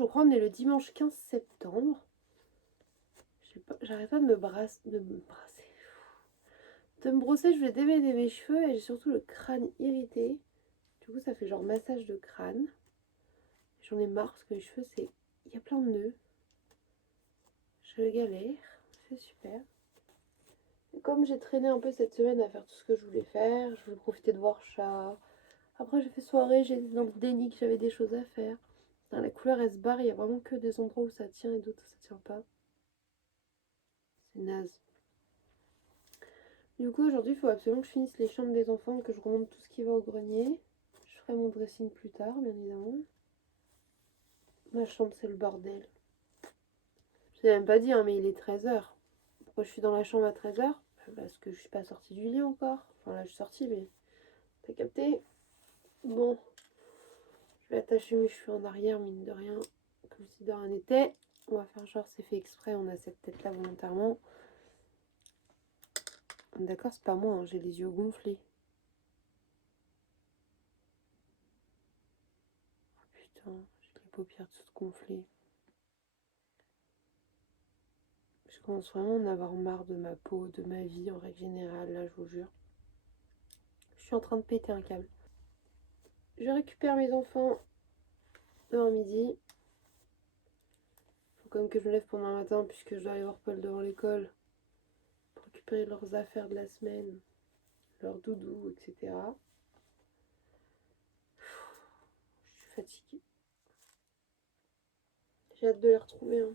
je crois on est le dimanche 15 septembre. J'arrête pas de me brasser. De me brosser, je vais démêler mes cheveux et j'ai surtout le crâne irrité. Du coup, ça fait genre massage de crâne. J'en ai marre parce que les cheveux, c'est. Il y a plein de nœuds. Je galère. C'est super. Et comme j'ai traîné un peu cette semaine à faire tout ce que je voulais faire, je voulais profiter de voir chat. Après, j'ai fait soirée, j'ai été dans le déni que j'avais des choses à faire. Dans la couleur, elle se barre, il y a vraiment que des endroits où ça tient et d'autres où ça tient pas. C'est naze. Du coup, aujourd'hui, il faut absolument que je finisse les chambres des enfants, que je remonte tout ce qui va au grenier. Je ferai mon dressing plus tard, bien évidemment. Ma chambre, c'est le bordel. Je l'ai même pas dit, hein, mais il est 13h. Pourquoi je suis dans la chambre à 13h? Parce que je suis pas sortie du lit encore. Enfin, là, je suis sortie, mais t'as capté? Bon, je vais attacher mes cheveux en arrière, mine de rien, comme si de rien n'était. On va faire genre, c'est fait exprès, on a cette tête-là volontairement. D'accord, c'est pas moi, hein, j'ai les yeux gonflés. Oh putain, j'ai les paupières toutes gonflées. Je commence vraiment à en avoir marre de ma peau, de ma vie en règle générale, là, je vous jure. Je suis en train de péter un câble. Je récupère mes enfants demain midi. Faut quand même que je me lève pour demain matin puisque je dois aller voir Paul devant l'école pour récupérer leurs affaires de la semaine, leurs doudous, etc. Je suis fatiguée. J'ai hâte de les retrouver. Hein.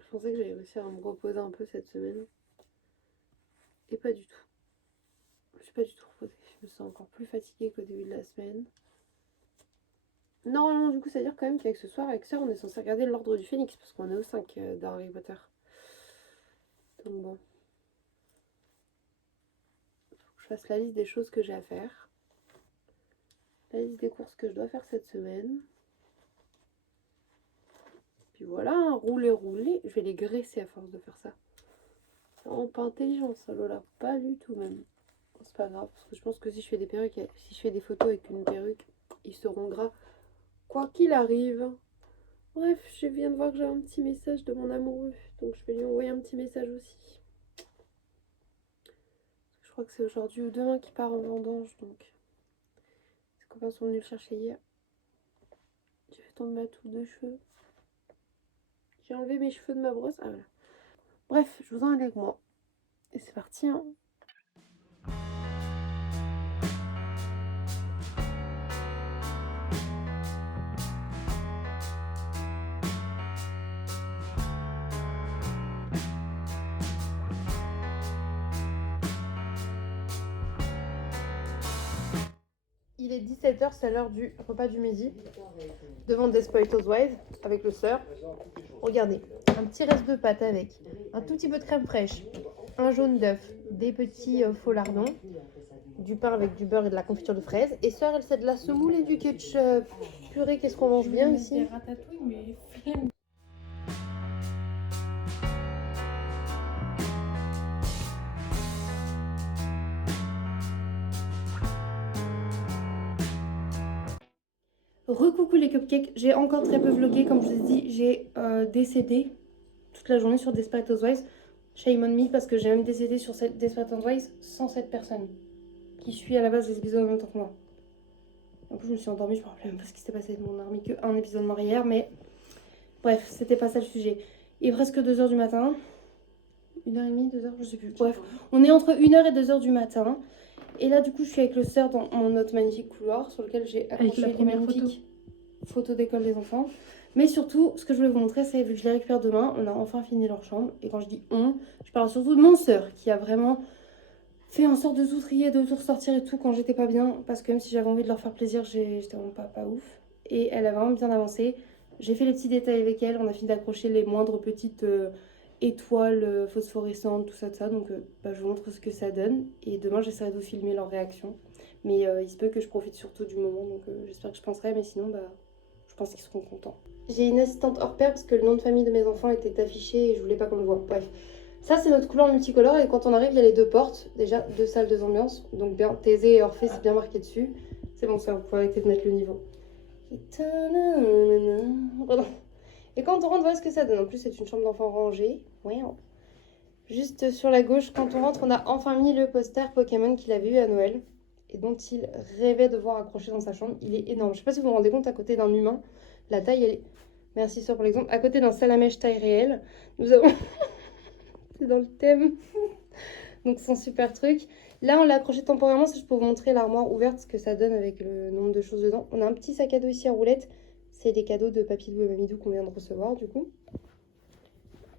Je pensais que j'allais réussir à me reposer un peu cette semaine. Et pas du tout. Je suis pas du tout reposée. Je me sens encore plus fatiguée qu'au début de la semaine. Normalement, du coup, ça veut dire quand même qu'avec ce soir, avec Sœur, on est censé regarder l'Ordre du Phénix, parce qu'on est au 5 d'Harry Potter. Donc bon. Faut que je fasse la liste des choses que j'ai à faire. La liste des courses que je dois faire cette semaine. Puis voilà, hein, rouler. Je vais les graisser à force de faire ça. C'est vraiment pas intelligent, ça, Lola. Pas du tout, même. C'est pas grave, parce que je pense que si je fais des perruques, si je fais des photos avec une perruque, ils seront gras. Quoi qu'il arrive. Bref, je viens de voir que j'ai un petit message de mon amoureux. Donc je vais lui envoyer un petit message aussi. Je crois que c'est aujourd'hui ou demain qu'il part en vendange. Donc ses copains sont venus le chercher hier. J'ai fait tomber ma touffe de cheveux. J'ai enlevé mes cheveux de ma brosse. Ah voilà. Bref, je vous emmène avec moi. Et c'est parti, hein. Il est 17h, c'est l'heure du repas du midi. Devant Desperate Housewives, avec le sœur. Regardez, un petit reste de pâte avec un tout petit peu de crème fraîche, un jaune d'œuf, des petits faux lardons, du pain avec du beurre et de la confiture de fraises. Et sœur, elle sait de la semoule et du ketchup. Purée, qu'est-ce qu'on mange bien ici. Recoucou les cupcakes, j'ai encore très peu vlogué, comme je vous ai dit, j'ai décédé toute la journée sur Desperate Housewives. Shame on me parce que j'ai même décédé sur Desperate Housewives sans cette personne qui suit à la base les épisodes en même temps que moi. En plus je me suis endormie, je me rappelle même pas ce qui s'était passé avec mon armée qu'un épisode mort hier, mais bref, c'était pas ça le sujet. Il est presque 2h du matin, 1h30, 2h, je sais plus. Bref, on est entre 1h et 2h du matin. Et là, du coup, je suis avec le sœur dans notre magnifique couloir sur lequel j'ai accroché les magnifiques photos d'école des enfants. Mais surtout, ce que je voulais vous montrer, c'est vu que je les récupère demain, on a enfin fini leur chambre. Et quand je dis on, je parle surtout de mon sœur qui a vraiment fait en sorte de tout trier, de tout ressortir et tout quand j'étais pas bien. Parce que même si j'avais envie de leur faire plaisir, j'étais vraiment pas ouf. Et elle a vraiment bien avancé. J'ai fait les petits détails avec elle, on a fini d'accrocher les moindres petites étoiles phosphorescentes, tout ça. Donc je vous montre ce que ça donne. Et demain, j'essaierai de vous filmer leur réaction. Mais il se peut que je profite surtout du moment, donc j'espère que je penserai. Mais sinon, je pense qu'ils seront contents. J'ai une assistante hors pair parce que le nom de famille de mes enfants était affiché et je voulais pas qu'on le voit. Bref, ça c'est notre couloir multicolore et quand on arrive, il y a les deux portes. Déjà, 2 salles, 2 ambiances. Donc bien, Thésée et Orphée, c'est bien marqué dessus. C'est bon, ça, vous pouvez arrêter de mettre le niveau. Et ta-na-na-na. Pardon. Et quand on rentre, voilà ce que ça donne. En plus, c'est une chambre d'enfant rangée. Ouais. Juste sur la gauche, quand on rentre, on a enfin mis le poster Pokémon qu'il avait eu à Noël et dont il rêvait de voir accroché dans sa chambre. Il est énorme. Je sais pas si vous vous rendez compte, à côté d'un humain, la taille, elle est... Merci Sœur pour l'exemple. À côté d'un salamèche taille réelle, nous avons... c'est dans le thème. Donc son super truc. Là, on l'a accroché temporairement. C'est juste pour vous montrer l'armoire ouverte, ce que ça donne avec le nombre de choses dedans. On a un petit sac à dos ici à roulette. C'est des cadeaux de Papidou et Mamidou qu'on vient de recevoir, du coup.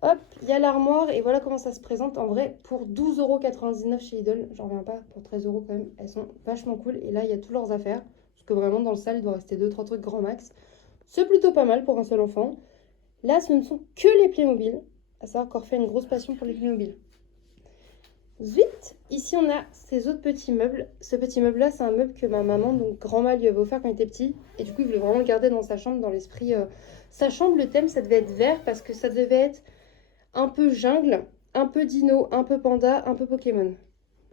Hop, il y a l'armoire et voilà comment ça se présente. En vrai, pour 12,99 € chez Lidl, j'en reviens pas, pour 13 € quand même, elles sont vachement cool. Et là, il y a toutes leurs affaires. Parce que vraiment, dans le salle, il doit rester 2-3 trucs grand max. C'est plutôt pas mal pour un seul enfant. Là, ce ne sont que les Playmobil. À savoir qu'on refait une grosse passion pour les Playmobil. Zut, ici on a ces autres petits meubles. Ce petit meuble-là, c'est un meuble que ma maman, donc grand-mère, lui avait offert quand il était petit. Et du coup, il voulait vraiment le garder dans sa chambre, dans l'esprit. Sa chambre, le thème, ça devait être vert parce que ça devait être un peu jungle, un peu dino, un peu panda, un peu Pokémon.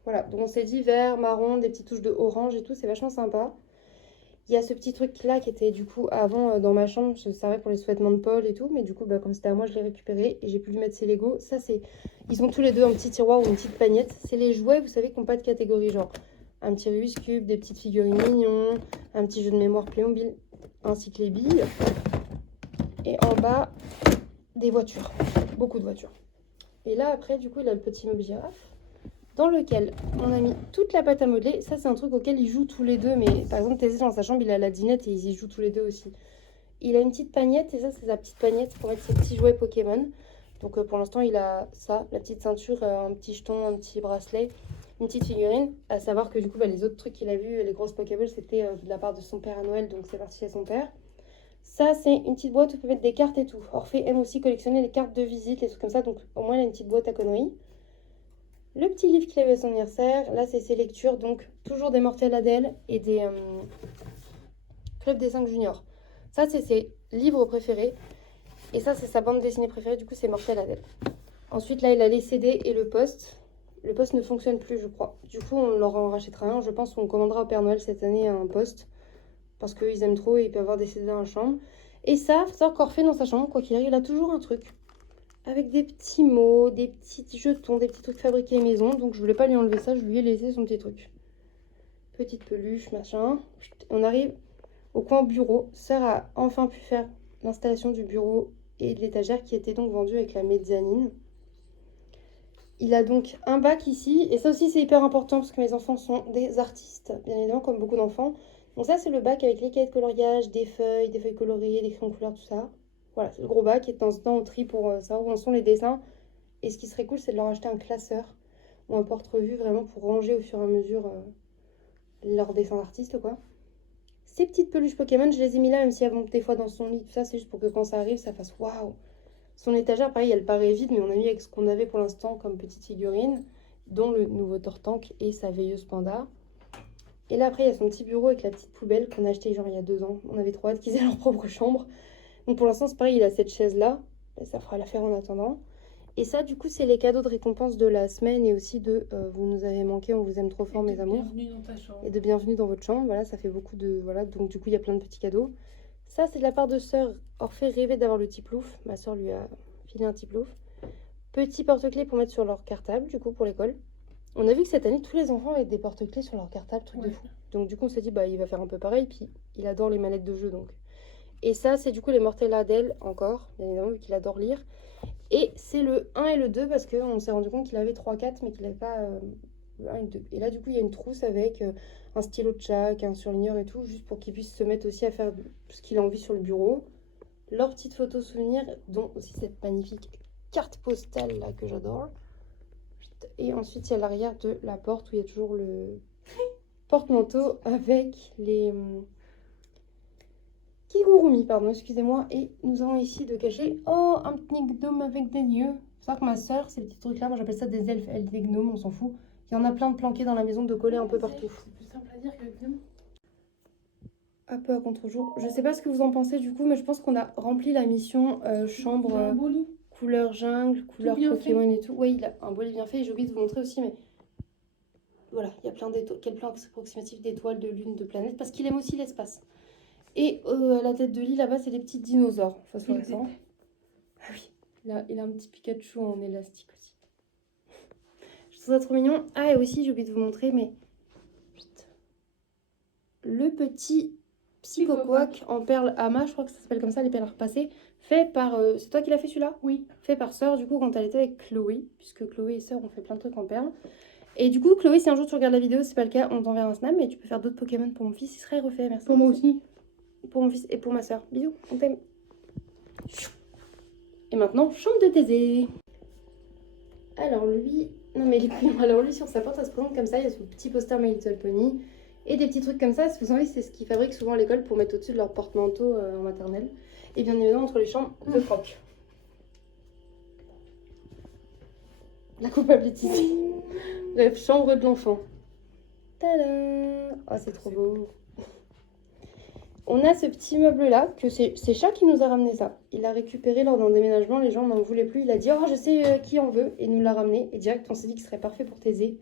Voilà, donc on s'est dit vert, marron, des petites touches de orange et tout, c'est vachement sympa. Il y a ce petit truc là qui était du coup avant dans ma chambre, ça servait pour les sous-vêtements de Paul et tout, mais du coup bah, comme c'était à moi je l'ai récupéré et j'ai pu lui mettre ses Lego. Ça c'est, ils ont tous les deux un petit tiroir ou une petite pagnette. C'est les jouets, vous savez, qui n'ont pas de catégorie, genre un petit Rubik's Cube, des petites figurines mignons, un petit jeu de mémoire Playmobil, ainsi que les billes. Et en bas, des voitures, beaucoup de voitures. Et là, après, du coup, il a le petit meuble girafe dans lequel on a mis toute la pâte à modeler. Ça, c'est un truc auquel ils jouent tous les deux. Mais par exemple, Thésée, dans sa chambre, il a la dinette et ils y jouent tous les deux aussi. Il a une petite pagnette et ça, c'est sa petite pagnette pour mettre ses petits jouets Pokémon. Donc pour l'instant, il a ça, la petite ceinture, un petit jeton, un petit bracelet, une petite figurine. À savoir que du coup, bah, les autres trucs qu'il a vus, les grosses Pokéballs, c'était de la part de son père à Noël. Donc c'est parti chez son père. Ça, c'est une petite boîte où on peut mettre des cartes et tout. Orphée aime aussi collectionner les cartes de visite, les trucs comme ça. Donc, au moins, il a une petite boîte à conneries. Le petit livre qu'il avait à son anniversaire. Là, c'est ses lectures. Donc, toujours des Mortels Adèle et des Club des 5 Juniors. Ça, c'est ses livres préférés. Et ça, c'est sa bande dessinée préférée. Du coup, c'est Mortels Adèle. Ensuite, là, il a les CD et le poste. Le poste ne fonctionne plus, je crois. Du coup, on leur en rachètera un. Je pense qu'on commandera au Père Noël cette année un poste. Parce qu'ils aiment trop et ils peuvent avoir des CD dans la chambre. Et ça, faut savoir qu'Orphée dans sa chambre, quoi qu'il arrive, il a toujours un truc. Avec des petits mots, des petits jetons, des petits trucs fabriqués maison. Donc je voulais pas lui enlever ça, je lui ai laissé son petit truc. Petite peluche, machin. On arrive au coin bureau. Sœur a enfin pu faire l'installation du bureau et de l'étagère qui était donc vendue avec la mezzanine. Il a donc un bac ici. Et ça aussi, c'est hyper important parce que mes enfants sont des artistes, bien évidemment, comme beaucoup d'enfants. Donc ça, c'est le bac avec les cahiers de coloriage, des feuilles colorées, des crayons couleur, tout ça. Voilà, c'est le gros bac et de temps en temps, on trie pour savoir où en sont les dessins. Et ce qui serait cool, c'est de leur acheter un classeur ou un porte-revue vraiment pour ranger au fur et à mesure leurs dessins d'artistes, quoi. Ces petites peluches Pokémon, je les ai mis là, même si elles vont des fois dans son lit, tout ça, c'est juste pour que quand ça arrive, ça fasse waouh. Son étagère, pareil, elle paraît vide, mais on a mis avec ce qu'on avait pour l'instant comme petite figurine, dont le nouveau Tortank et sa veilleuse panda. Et là, après, il y a son petit bureau avec la petite poubelle qu'on a acheté genre il y a 2 ans. On avait trop hâte qu'ils aient leur propre chambre. Donc pour l'instant, c'est pareil, il a cette chaise-là. Ça fera l'affaire en attendant. Et ça, du coup, c'est les cadeaux de récompense de la semaine et aussi de vous nous avez manqué, on vous aime trop fort, mes amours. Bienvenue dans ta chambre. Et de bienvenue dans votre chambre. Voilà, ça fait beaucoup de. Voilà, donc du coup, il y a plein de petits cadeaux. Ça, c'est de la part de sœur. Orphée rêvait d'avoir le tiplouf. Ma sœur lui a filé un tiplouf. Petit porte-clés pour mettre sur leur cartable, du coup, pour l'école. On a vu que cette année, tous les enfants avaient des porte-clés sur leur cartable, truc de fou. Donc du coup, on s'est dit, bah, il va faire un peu pareil. Puis il adore les manettes de jeu, donc. Et ça, c'est du coup les Mortels Adèle, encore, bien évidemment, vu qu'il adore lire. Et c'est le 1 et le 2 parce qu'on s'est rendu compte qu'il avait 3-4 mais qu'il n'avait pas le 1 et le 2. Et là, du coup, il y a une trousse avec un stylo de chaque, un surligneur et tout, juste pour qu'il puisse se mettre aussi à faire ce qu'il a envie sur le bureau. Leur petite photo souvenir, dont aussi cette magnifique carte postale là que j'adore. Et ensuite, il y a l'arrière de la porte où il y a toujours le porte-manteau avec les Kigurumi, pardon, excusez-moi. Et nous avons ici de cacher, oh, un petit gnome avec des yeux. C'est ça que ma soeur, ces petits trucs-là, moi j'appelle ça des elfes, elle des gnomes, on s'en fout. Il y en a plein de planqués dans la maison, de coller un peu partout. C'est plus simple à dire que gnome. Un peu à contre-jour. Je sais pas ce que vous en pensez du coup, mais je pense qu'on a rempli la mission chambre, Il a un beau lit. couleur jungle, couleur bien Pokémon fait. et tout. Oui, il a un beau lit bien fait, j'ai oublié de vous montrer aussi, mais voilà, il y a plein d'étoiles, quel plan approximatif d'étoiles, de lunes, de planètes, parce qu'il aime aussi l'espace. Et à la tête de lit, là-bas, c'est des petits dinosaures phosphorescents. Ah oui, il a un petit Pikachu en élastique aussi. Je trouve ça trop mignon. Ah, et aussi, j'ai oublié de vous montrer, mais... le petit Psychoquack en perles Ama, je crois que ça s'appelle comme ça, les perles repassées, fait par... c'est toi qui l'as fait celui-là? Oui. Fait par Sœur, du coup, quand elle était avec Chloé, puisque Chloé et Sœur ont fait plein de trucs en perles. Et du coup, Chloé, si un jour tu regardes la vidéo, c'est pas le cas, on t'enverra un snap, mais tu peux faire d'autres Pokémon pour mon fils, il serait refait, merci. Pour moi aussi. Pour mon fils et pour ma soeur. Bisous, on t'aime. Et maintenant, chambre de Thésée. Alors lui... Non mais alors lui sur sa porte, ça se présente comme ça, il y a ce petit poster My Little Pony. Et des petits trucs comme ça, vous savez, c'est ce qu'ils fabriquent souvent à l'école pour mettre au-dessus de leur porte-manteau en maternelle. Et bien évidemment, entre les chambres, le croc. La coupable est ici. Bref, chambre de l'enfant. Tadam! Oh, c'est trop beau. On a ce petit meuble-là, que c'est Chat qui nous a ramené ça. Il l'a récupéré lors d'un déménagement, les gens n'en voulaient plus. Il a dit, oh, je sais qui en veut, et il nous l'a ramené. Et direct, on s'est dit qu'il serait parfait pour Thésée.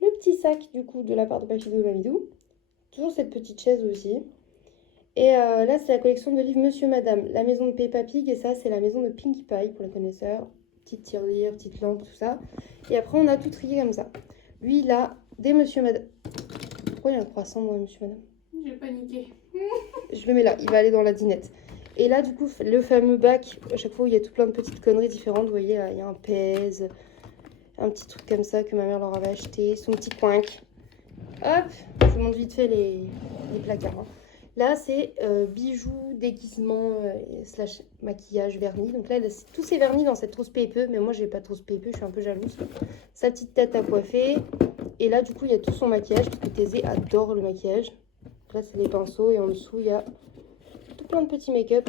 Le petit sac, du coup, de la part de Papidou et Mamidou. Toujours cette petite chaise aussi. Et là, c'est la collection de livres Monsieur Madame, la maison de Peppa Pig. Et ça, c'est la maison de Pinkie Pie, pour les connaisseurs. Petite tirelire, petite lampe, tout ça. Et après, on a tout trié comme ça. Lui, il a des Monsieur Madame. Pourquoi il y a un croissant, moi, Monsieur Madame? J'ai paniqué. Je le mets là, il va aller dans la dinette. Et là, du coup, le fameux bac, à chaque fois, il y a tout plein de petites conneries différentes. Vous voyez, là, il y a un pèse, un petit truc comme ça que ma mère leur avait acheté, son petit coinc. Hop, je vous montre vite fait les placards. Hein. Là, c'est bijoux, déguisements, slash maquillage, vernis. Donc là, elle a tous ces vernis dans cette trousse PPE, mais moi, j'ai pas de trousse PPE, je suis un peu jalouse. Sa petite tête à coiffer. Et là, du coup, il y a tout son maquillage, parce que Thésée adore le maquillage. Là, c'est les pinceaux, et en dessous, il y a tout plein de petits make-up.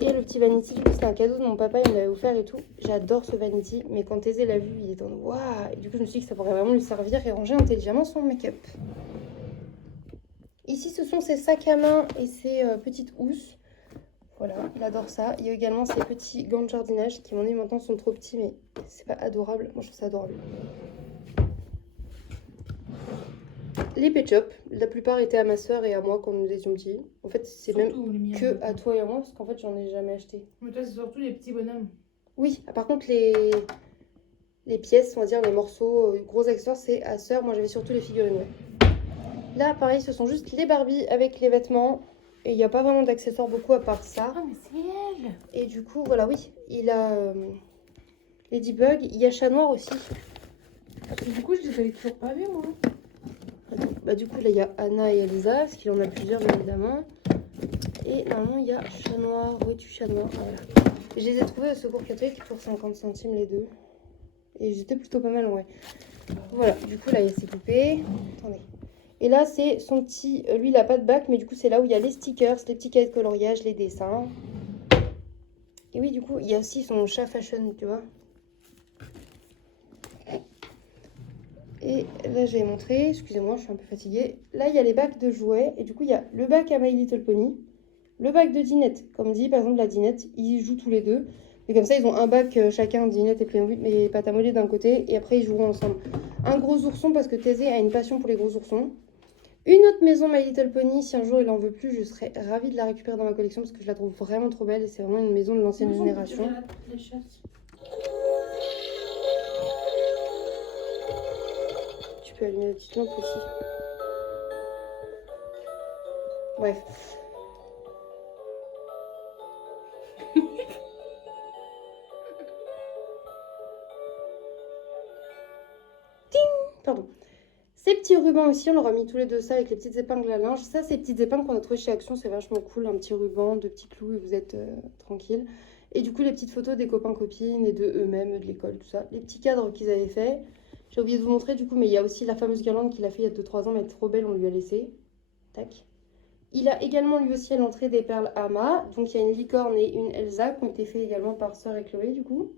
Et le petit vanity, du coup, c'est un cadeau de mon papa, il me l'avait offert et tout. J'adore ce vanity, mais quand Thésée l'a vu, il est en waouh. Et du coup, je me suis dit que ça pourrait vraiment lui servir et ranger intelligemment son make-up. Ici, ce sont ses sacs à main et ses petites housses. Voilà, il adore ça. Il y a également ces petits gants de jardinage qui, à mon avis, maintenant sont trop petits, mais c'est pas adorable. Moi, je trouve ça adorable. Les Pet Shop, la plupart étaient à ma soeur et à moi quand nous étions petits. En fait, c'est même que à toi et à moi, parce qu'en fait, j'en ai jamais acheté. Mais toi, c'est surtout les petits bonhommes. Oui, par contre, les pièces, on va dire, les morceaux, gros accessoires, c'est à sœur. Moi, j'avais surtout les figurines, ouais. Là, pareil, ce sont juste les Barbie avec les vêtements. Et il n'y a pas vraiment d'accessoires beaucoup à part ça. Ah, mais c'est elle! Et du coup, voilà, oui, il a Ladybug. Il y a Chat Noir aussi. Et du coup, je les avais toujours pas vus, moi. Bah, du coup, là, il y a Anna et Elsa, parce qu'il en a plusieurs, bien évidemment. Et normalement, il y a Chat Noir. Où es-tu, Chat Noir? Voilà. Je les ai trouvés au Secours catholique pour 50 centimes les deux. Et j'étais plutôt pas mal, ouais. Voilà, du coup, là, il y a ses poupées. Attendez. Et là, c'est son petit... lui, il n'a pas de bac, mais du coup, c'est là où il y a les stickers, les petits cahiers de coloriage, les dessins. Et oui, du coup, il y a aussi son chat fashion, tu vois. Et là, j'ai montré, excusez-moi, je suis un peu fatiguée. Là, il y a les bacs de jouets. Et du coup, il y a le bac à My Little Pony, le bac de Dinette. Comme dit, par exemple, la Dinette, ils jouent tous les deux. Et comme ça, ils ont un bac chacun, Dinette et Playmobil, mais pâte à modeler d'un côté. Et après, ils joueront ensemble. Un gros ourson, parce que Thésée a une passion pour les gros oursons. Une autre maison My Little Pony, si un jour il en veut plus, je serais ravie de la récupérer dans ma collection parce que je la trouve vraiment trop belle et c'est vraiment une maison de l'ancienne génération. Tu peux allumer la petite lampe aussi. Bref. Ting! Pardon. Ces petits rubans aussi, on leur a mis tous les deux ça avec les petites épingles à linge. Ça, ces petites épingles qu'on a trouvées chez Action, c'est vachement cool. Un petit ruban, deux petits clous et vous êtes tranquille. Et du coup, les petites photos des copains-copines et de eux-mêmes, de l'école, tout ça. Les petits cadres qu'ils avaient fait. J'ai oublié de vous montrer du coup, mais il y a aussi la fameuse guirlande qu'il a fait il y a 2-3 ans, mais elle est trop belle, on lui a laissé. Tac. Il a également lui aussi à l'entrée des perles Ama. Donc il y a une licorne et une Elsa qui ont été faites également par Sœur et Chloé du coup.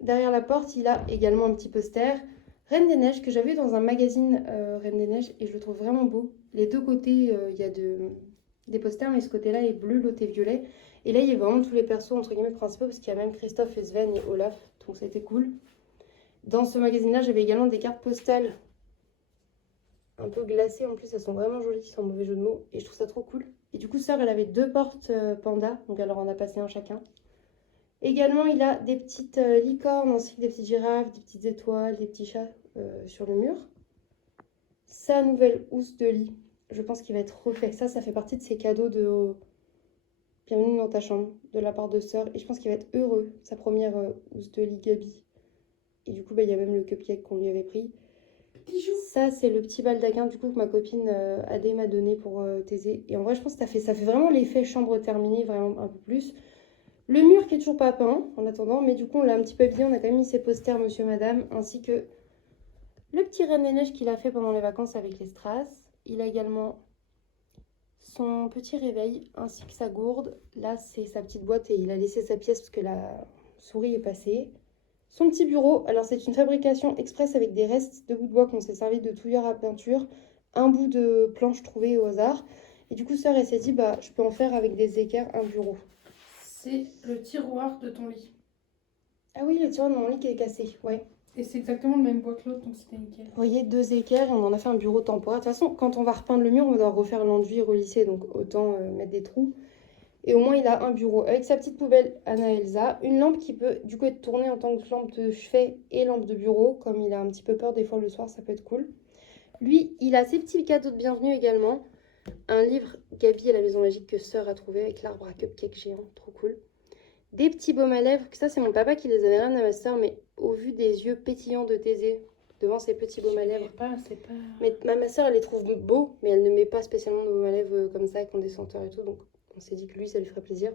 Derrière la porte, il a également un petit poster Reine des Neiges que j'avais dans un magazine Reine des Neiges et je le trouve vraiment beau. Les deux côtés, il y a des posters, mais ce côté-là est bleu, l'autre est violet. Et là, il y a vraiment tous les persos entre guillemets principaux parce qu'il y a même Christophe et Sven et Olaf, donc c'était cool. Dans ce magazine-là, j'avais également des cartes postales un peu glacées. En plus, elles sont vraiment jolies, sans mauvais jeu de mots. Et je trouve ça trop cool. Et du coup, sœur, elle avait 2 portes panda. Donc, elle leur en a passé un chacun. Également, il a des petites licornes ainsi que des petites girafes, des petites étoiles, des petits chats sur le mur. Sa nouvelle housse de lit, je pense qu'il va être refait. Ça fait partie de ses cadeaux de bienvenue dans ta chambre de la part de sœur. Et je pense qu'il va être heureux, sa première housse de lit Gabi. Et du coup, bah, il y a même le cupcake qu'on lui avait pris. Petit chou. Ça, c'est le petit baldaquin du coup que ma copine Adé m'a donné pour Thésée. Et en vrai, je pense que ça fait vraiment l'effet chambre terminée, vraiment un peu plus. Le mur qui est toujours pas peint en attendant, mais du coup, on l'a un petit peu habillé. On a quand même mis ses posters Monsieur Madame, ainsi que le petit Reine des Neiges qu'il a fait pendant les vacances avec les strass. Il a également son petit réveil ainsi que sa gourde. Là, c'est sa petite boîte et il a laissé sa pièce parce que la souris est passée. Son petit bureau, alors c'est une fabrication express avec des restes de bouts de bois qu'on s'est servi de touilleur à peinture, un bout de planche trouvé au hasard. Et du coup, sœur, elle s'est dit, bah, je peux en faire avec des équerres un bureau. C'est le tiroir de ton lit. Ah oui, le tiroir de mon lit qui est cassé, ouais. Et c'est exactement le même bois que l'autre, donc c'était nickel. Vous voyez, 2 équerres et on en a fait un bureau temporaire. De toute façon, quand on va repeindre le mur, on va devoir refaire l'enduit, relisser, donc autant mettre des trous. Et au moins, il a un bureau avec sa petite poubelle Anna Elsa, une lampe qui peut du coup être tournée en tant que lampe de chevet et lampe de bureau. Comme il a un petit peu peur des fois le soir, ça peut être cool. Lui, il a ses petits cadeaux de bienvenue également. Un livre Gabi à la maison magique que sœur a trouvé avec l'arbre à cupcake géant, trop cool. Des petits baumes à lèvres, que ça c'est mon papa qui les avait ramenés à ma sœur, mais au vu des yeux pétillants de Thésée devant ses petits baumes à lèvres. C'est pas... Mais ma sœur elle les trouve beaux, mais elle ne met pas spécialement de baume à lèvres comme ça avec des senteurs et tout, donc on s'est dit que lui ça lui ferait plaisir.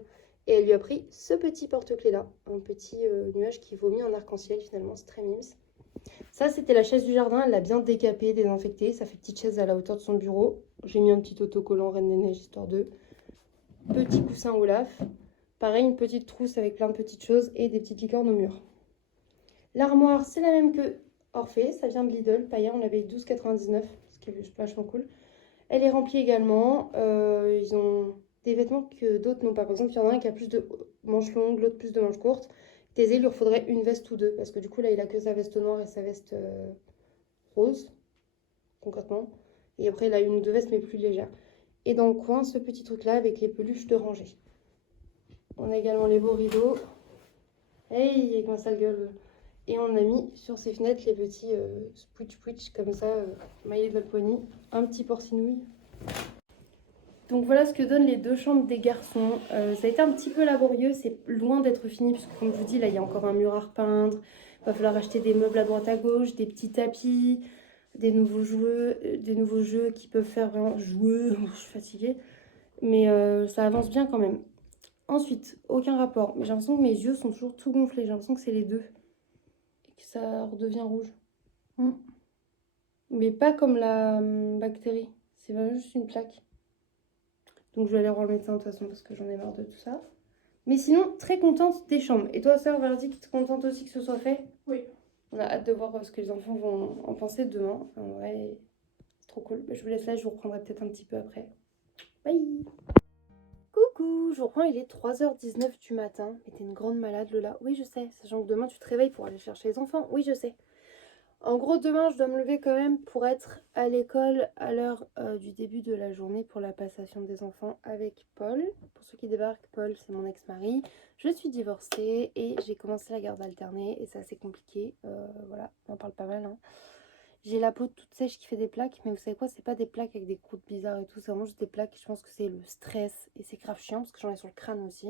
Et elle lui a pris ce petit porte-clés là, un petit nuage qui vomit en arc-en-ciel finalement, c'est très mimes. Ça c'était la chaise du jardin, elle l'a bien décapée, désinfectée, ça fait petite chaise à la hauteur de son bureau. J'ai mis un petit autocollant Reine des Neiges histoire de... Petit coussin Olaf. Pareil, une petite trousse avec plein de petites choses et des petites licornes au mur. L'armoire, c'est la même que Orphée, ça vient de Lidl, païen, on l'avait 12,99, ce qui est vachement cool. Elle est remplie également, ils ont des vêtements que d'autres n'ont pas. Par exemple, il y en a un qui a plus de manches longues, l'autre plus de manches courtes. Thésée, il lui faudrait une veste ou deux, parce que du coup, là, il a que sa veste noire et sa veste rose, concrètement. Et après, il a une ou deux vestes, mais plus légères. Et dans le coin, ce petit truc-là avec les peluches de rangée. On a également les beaux rideaux. Hey, comment ça gueule. Et on a mis sur ces fenêtres les petits switch comme ça, maillés de Laponie. Un petit porcinouille. Donc voilà ce que donnent les 2 chambres des garçons. Ça a été un petit peu laborieux, c'est loin d'être fini, puisque comme je vous dis, là il y a encore un mur à repeindre. Il va falloir acheter des meubles à droite à gauche, des petits tapis, des nouveaux jeux qui peuvent faire vraiment jouer. Je suis fatiguée. Mais ça avance bien quand même. Ensuite, aucun rapport. Mais j'ai l'impression que mes yeux sont toujours tout gonflés. J'ai l'impression que c'est les deux. Et que ça redevient rouge. Mais pas comme la bactérie. C'est vraiment juste une plaque. Donc je vais aller voir le médecin de toute façon parce que j'en ai marre de tout ça. Mais sinon, très contente des chambres. Et toi, sœur Verdict, contente aussi que ce soit fait? Oui. On a hâte de voir ce que les enfants vont en penser demain. En vrai, c'est trop cool. Je vous laisse là, je vous reprendrai peut-être un petit peu après. Bye! Coucou, je reprends, il est 3h19 du matin. Mais t'es une grande malade, Lola. Oui, je sais. Sachant que demain, tu te réveilles pour aller chercher les enfants. Oui, je sais. En gros, demain, je dois me lever quand même pour être à l'école à l'heure du début de la journée pour la passation des enfants avec Paul. Pour ceux qui débarquent, Paul, c'est mon ex-mari. Je suis divorcée et j'ai commencé la garde alternée et c'est assez compliqué. Voilà, on en parle pas mal, hein. J'ai la peau toute sèche qui fait des plaques, mais vous savez quoi, c'est pas des plaques avec des croûtes bizarres et tout, c'est vraiment juste des plaques. Je pense que c'est le stress et c'est grave chiant parce que j'en ai sur le crâne aussi.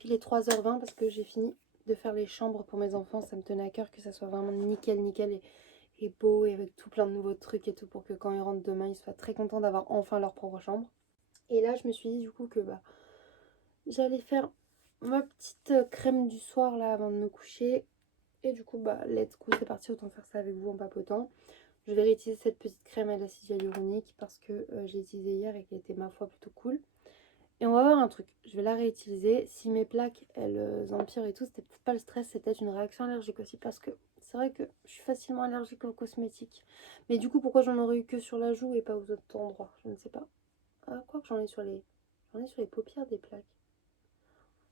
Puis il est 3h20 parce que j'ai fini de faire les chambres pour mes enfants. Ça me tenait à cœur que ça soit vraiment nickel et beau et avec tout plein de nouveaux trucs et tout pour que quand ils rentrent demain, ils soient très contents d'avoir enfin leur propre chambre. Et là, je me suis dit du coup que j'allais faire ma petite crème du soir là avant de me coucher. Et du coup, let's go, c'est parti, autant faire ça avec vous en papotant. Je vais réutiliser cette petite crème à l'acide hyaluronique parce que j'ai utilisé hier et qu'elle était ma foi plutôt cool. Et on va voir un truc, je vais la réutiliser. Si mes plaques, elles empirent et tout, c'était peut-être pas le stress, c'était une réaction allergique aussi parce que c'est vrai que je suis facilement allergique aux cosmétiques. Mais du coup, pourquoi j'en aurais eu que sur la joue et pas aux autres endroits? Je ne sais pas. Ah, quoi que j'en ai sur les paupières des plaques.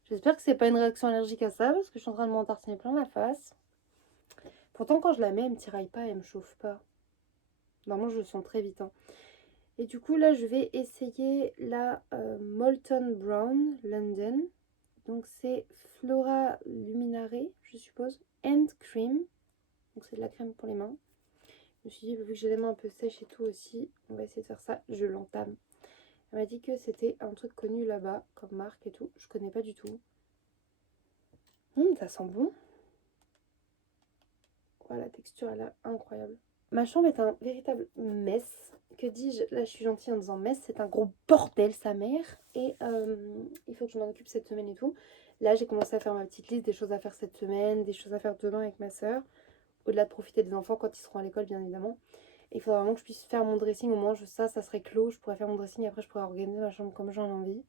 J'espère que c'est pas une réaction allergique à ça parce que je suis en train de m'en tartiner plein la face. Pourtant, quand je la mets, elle me tiraille pas, elle me chauffe pas. Normalement, je le sens très vite. Hein. Et du coup, là, je vais essayer la Molten Brown London. Donc, c'est Flora Luminare, je suppose. Hand Cream. Donc, c'est de la crème pour les mains. Je me suis dit, vu que j'ai les mains un peu sèches et tout aussi, on va essayer de faire ça. Je l'entame. Elle m'a dit que c'était un truc connu là-bas, comme marque et tout. Je connais pas du tout. Ça sent bon. Voilà, la texture, elle est incroyable. Ma chambre est un véritable mess. Que dis-je? Là, je suis gentille en disant mess. C'est un gros bordel, sa mère. Et il faut que je m'en occupe cette semaine et tout. Là, j'ai commencé à faire ma petite liste des choses à faire cette semaine, des choses à faire demain avec ma soeur. Au-delà de profiter des enfants quand ils seront à l'école, bien évidemment. Et il faudra vraiment que je puisse faire mon dressing. Au moins, ça serait clos. Je pourrais faire mon dressing. Après, je pourrais organiser ma chambre comme j'en ai envie.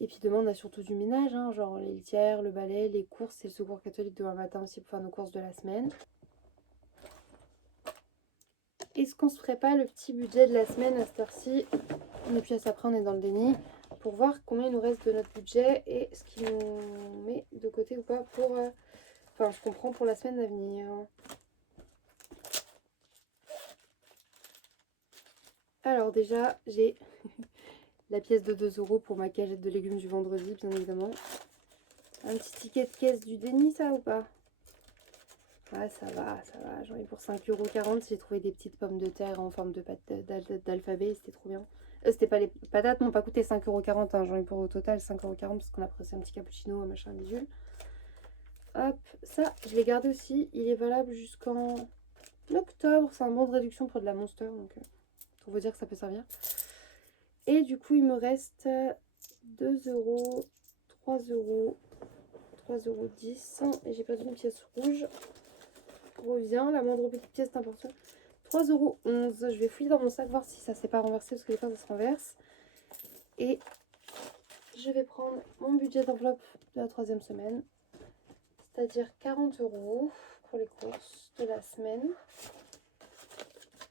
Et puis demain, on a surtout du ménage. Hein, genre les litières, le balai, les courses. C'est le secours catholique demain matin aussi pour faire nos courses de la semaine. Est-ce qu'on se ferait pas le petit budget de la semaine à cette heure-ci? Et puis après, on est dans le déni. Pour voir combien il nous reste de notre budget et ce qu'il nous met de côté ou pas pour... Enfin, je comprends pour la semaine à venir. Alors déjà, j'ai la pièce de 2 € pour ma cagette de légumes du vendredi, bien évidemment. Un petit ticket de caisse du déni, ça ou pas? Ah, ça va, ça va. J'en ai pour 5,40 €. J'ai trouvé des petites pommes de terre en forme de pâte d'alphabet. C'était trop bien. C'était pas les patates, m'ont pas coûté 5,40 €. Hein. J'en ai pour au total 5,40 € parce qu'on a pris un petit cappuccino, machin, bidule. Hop, ça, je l'ai gardé aussi. Il est valable jusqu'en octobre. C'est un bon de réduction pour de la Monster. Donc, pour vous dire que ça peut servir. Et du coup, il me reste 2 €, 3 €, 3,10 €. Et j'ai perdu une pièce rouge. Revient, la moindre petite pièce c'est important. 3,11 €. Je vais fouiller dans mon sac voir si ça s'est pas renversé parce que des fois ça se renverse. Et je vais prendre mon budget d'enveloppe de la 3e semaine. C'est-à-dire 40 € pour les courses de la semaine.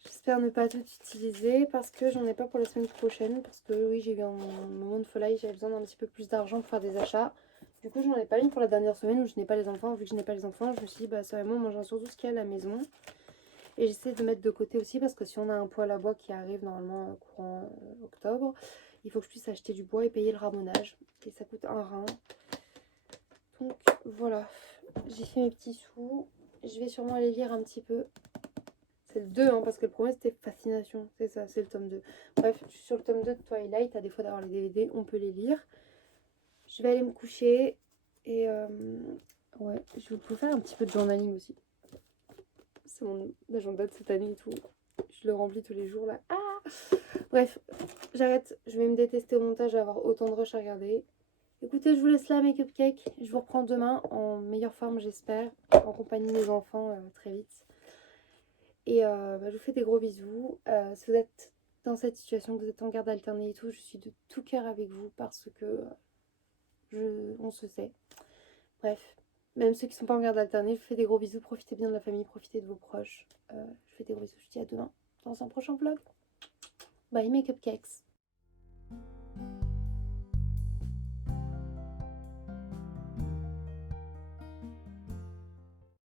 J'espère ne pas tout utiliser parce que j'en ai pas pour la semaine prochaine. Parce que oui, j'ai eu un moment de folie, j'avais besoin d'un petit peu plus d'argent pour faire des achats. Du coup, j'en ai pas mis pour la dernière semaine où je n'ai pas les enfants. Vu que je n'ai pas les enfants, je me suis dit, bah, sérieusement, on mangera surtout ce qu'il y a à la maison. Et j'essaie de mettre de côté aussi parce que si on a un poêle à bois qui arrive normalement courant octobre, il faut que je puisse acheter du bois et payer le ramonage. Et ça coûte un rein. Donc voilà, j'ai fait mes petits sous. Je vais sûrement aller lire un petit peu. C'est le 2, hein, parce que le premier c'était Fascination. C'est ça, c'est le tome 2. Bref, je suis sur le tome 2 de Twilight. À défaut d'avoir les DVD, on peut les lire. Je vais aller me coucher. Et ouais, je vais vous faire un petit peu de journaling aussi. C'est mon agenda de cette année et tout. Je le remplis tous les jours là. Ah, bref, j'arrête. Je vais me détester au montage à avoir autant de rush à regarder. Écoutez, je vous laisse là mes cupcakes. Je vous reprends demain en meilleure forme, j'espère. En compagnie de mes enfants très vite. Et je vous fais des gros bisous. Si vous êtes dans cette situation, que vous êtes en garde alternée et tout, je suis de tout cœur avec vous parce que on se sait. Bref. Même ceux qui sont pas en garde alternée, je vous fais des gros bisous. Profitez bien de la famille, profitez de vos proches. Je vous fais des gros bisous. Je vous dis à demain dans un prochain vlog. Bye mes cupcakes.